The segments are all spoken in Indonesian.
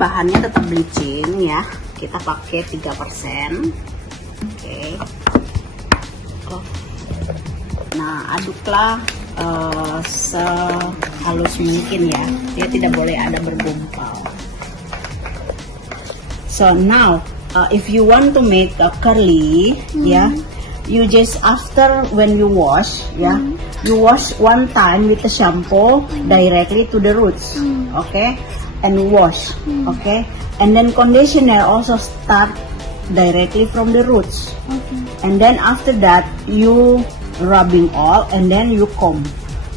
bahannya tetap bleaching ya. Kita pakai 3%. Oke. Nah, aduklah sehalus mungkin ya. Dia tidak boleh ada bergumpal. So now, if you want to make a curly, yeah, you just after when you wash, yeah, you wash one time with the shampoo directly to the roots, okay, and wash, okay, and then conditioner also start directly from the roots, and then after that you rubbing all, and then you comb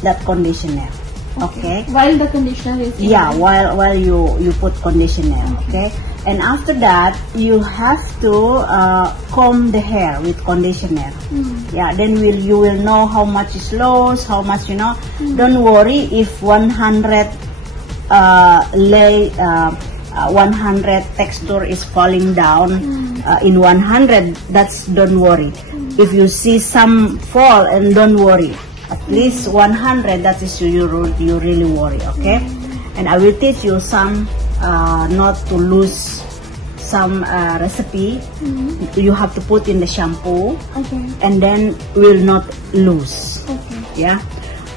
that conditioner, okay. While the conditioner is while you put conditioner, okay. And after that, you have to comb the hair with conditioner. Yeah, then you will know how much is loose, how much, you know. Don't worry if 100 100 texture is falling down in 100. That's don't worry. If you see some fall, and don't worry. At least 100. That is you really worry. Okay. And I will teach you some. Not to lose some recipe, you have to put in the shampoo, and then will not lose. Yeah.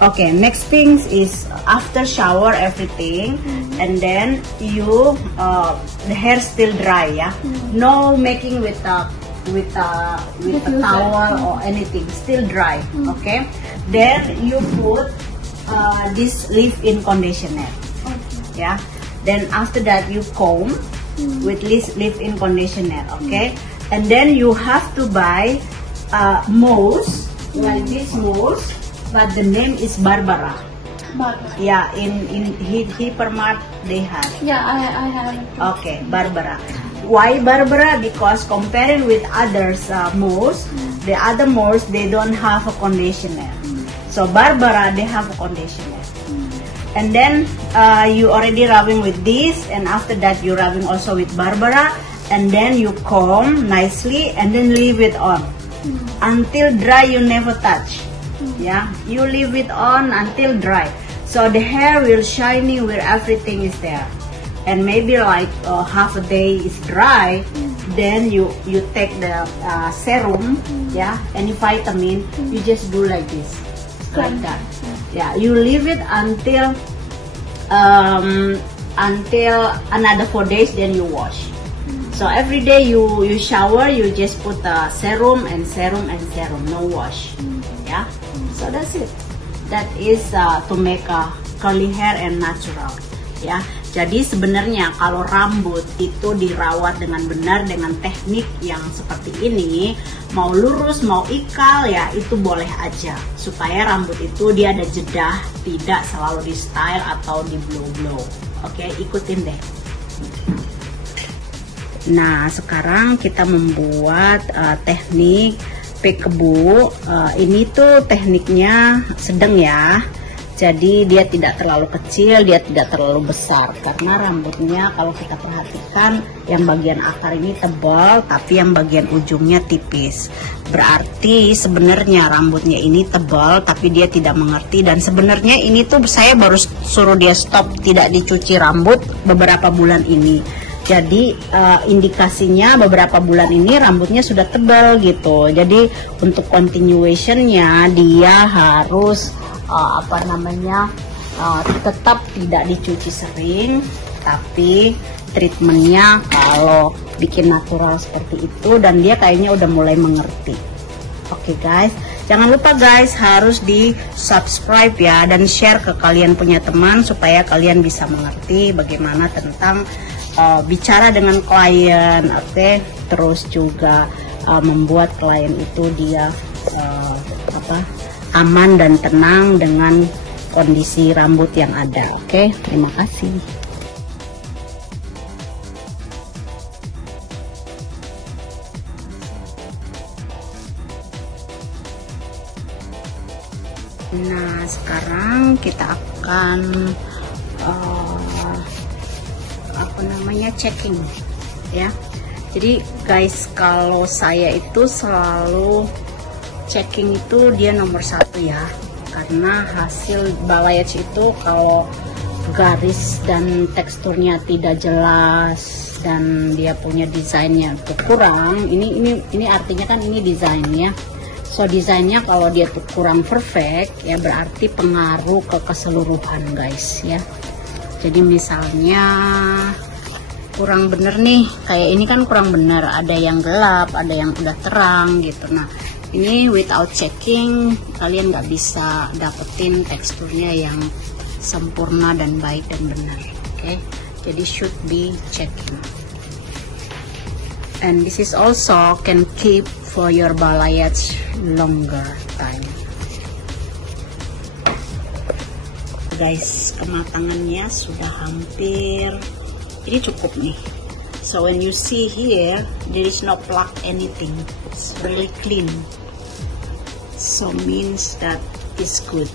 Okay. Next thing is after shower everything, and then you the hair still dry. Yeah. No making with a towel or anything. Still dry. Okay. Then you put this leave-in conditioner. Yeah. Then after that you comb with leave-in conditioner, okay? And then you have to buy mousse, like this mousse, but the name is Barbara. Yeah, in Hypermart they have. Yeah, I have. Okay, Barbara. Why Barbara? Because comparing with others mousse, the other mousse they don't have a conditioner. So Barbara they have a conditioner. And then you already rubbing with this, and after that you rubbing also with Barbara, and then you comb nicely, and then leave it on until dry. You never touch. Yeah, you leave it on until dry, so the hair will shiny where everything is there. And maybe like half a day is dry, then you take the serum, yeah, any vitamin, you just do like this, like that. Yeah, you leave it until another 4 days, then you wash. So every day you shower, you just put serum and serum and serum, no wash. Yeah, so that's it. That is to make a curly hair and natural. Ya, jadi sebenarnya kalau rambut itu dirawat dengan benar dengan teknik yang seperti ini, mau lurus mau ikal ya itu boleh aja, supaya rambut itu dia ada jeda, tidak selalu di style atau di blow. Oke, ikutin deh. Nah, sekarang kita membuat teknik peekaboo. Ini tuh tekniknya sedang ya. Jadi dia tidak terlalu kecil, dia tidak terlalu besar, karena rambutnya kalau kita perhatikan yang bagian akar ini tebal, tapi yang bagian ujungnya tipis. Berarti sebenarnya rambutnya ini tebal, tapi dia tidak mengerti. Dan sebenarnya ini tuh saya baru suruh dia stop tidak dicuci rambut beberapa bulan ini. Jadi indikasinya beberapa bulan ini rambutnya sudah tebal gitu. Jadi untuk continuationnya dia harus tetap tidak dicuci sering, tapi treatmentnya kalau bikin natural seperti itu, dan dia kayaknya udah mulai mengerti. Oke guys, jangan lupa guys harus di subscribe ya, dan share ke kalian punya teman supaya kalian bisa mengerti bagaimana tentang bicara dengan klien, oke? Terus juga membuat klien itu dia aman dan tenang dengan kondisi rambut yang ada. Oke, terima kasih. Nah, sekarang kita akan checking ya. Jadi guys, kalau saya itu selalu checking itu dia nomor 1 ya, karena hasil balayage itu kalau garis dan teksturnya tidak jelas dan dia punya desainnya tuh kurang, ini artinya kan ini desain ya. So desainnya kalau dia tuh kurang perfect ya berarti pengaruh ke keseluruhan guys ya. Jadi misalnya kurang bener nih, kayak ini kan kurang bener, ada yang gelap, ada yang udah terang gitu. Nah ini without checking kalian nggak bisa dapetin teksturnya yang sempurna dan baik dan benar. Oke, jadi should be checking. And this is also can keep for your balayage longer time. Guys, kematangannya sudah hampir, ini cukup nih. So when you see here, there is no plug anything. It's really clean. So means that it's good.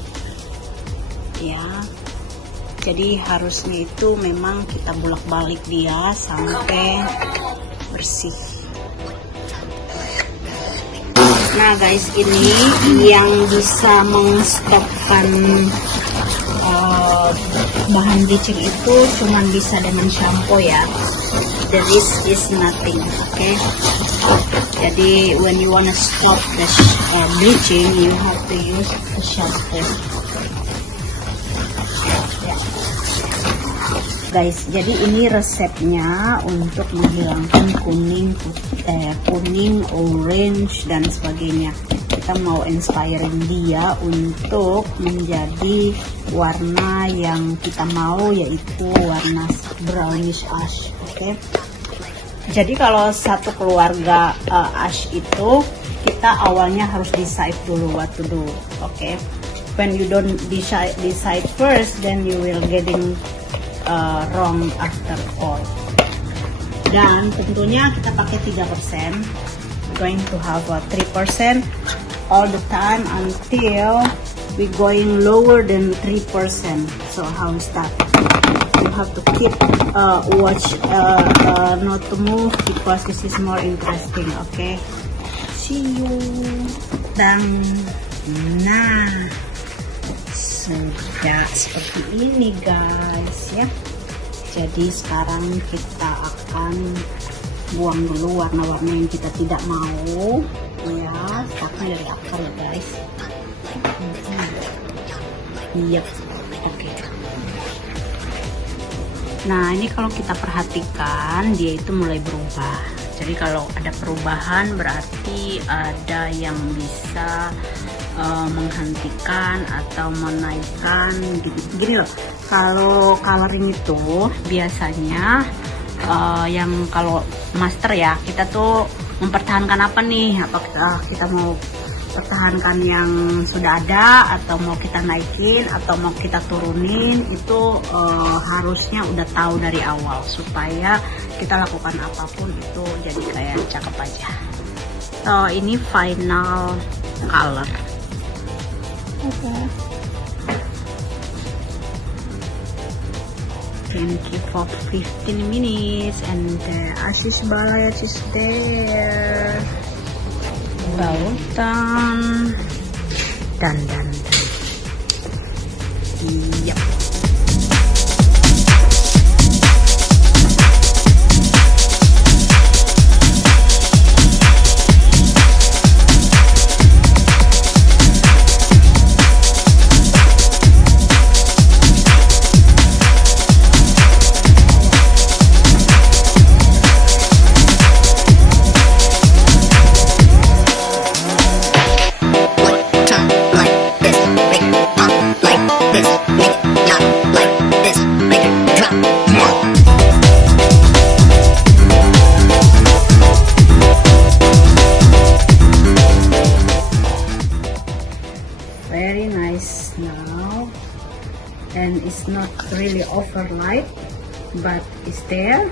Ya. Jadi harusnya itu memang kita bolak-balik dia sampai bersih. Nah guys, ini yang bisa mengstopkan bahan bleaching itu cuman bisa dengan shampoo ya. The rest is nothing. Okay. Jadi when you wanna stop the bleaching, you have to use the shampoo. Guys, jadi ini resepnya untuk menghilangkan kuning, orange dan sebagainya. Kita mau inspiring dia untuk menjadi warna yang kita mau, yaitu warna brownish ash. Oke. Jadi kalau satu keluarga ash itu kita awalnya harus decide dulu what to do. Oke. When you don't decide first, then you will getting wrong after all. Dan tentunya kita pakai 3%, going to have a 3% all the time until we going lower than 3%. So how is that? You have to keep watch not to move because this is more interesting. Okay, see you. Dan nah, sudah seperti ini guys ya. Jadi sekarang kita akan buang dulu warna-warna yang kita tidak mau ya. Startnya dari akar ya guys. Yep. Oke. Nah ini kalau kita perhatikan dia itu mulai berubah. Jadi kalau ada perubahan berarti ada yang bisa menghentikan atau menaikkan gini loh. Kalau coloring itu biasanya yang kalau master ya, kita tuh mempertahankan apa nih, apakah kita mau pertahankan yang sudah ada atau mau kita naikin atau mau kita turunin, itu harusnya udah tahu dari awal supaya kita lakukan apapun itu jadi kayak cakep aja. So ini final color. Okay. Can keep for 15 minutes and the ashes balayage is there. Balutan dan. Yep. Very nice now, and it's not really overlight, but it's there,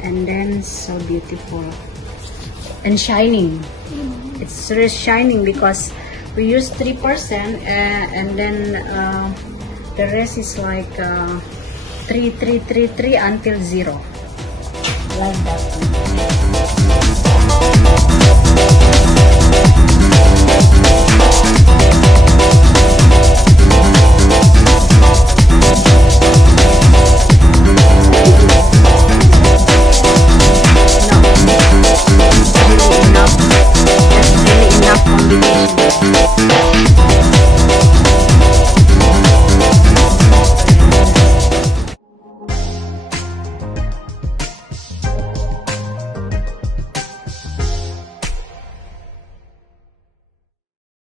and then so beautiful and shining. It's really shining because we use 3% and then the rest is like 3 until 0, like that. Okay.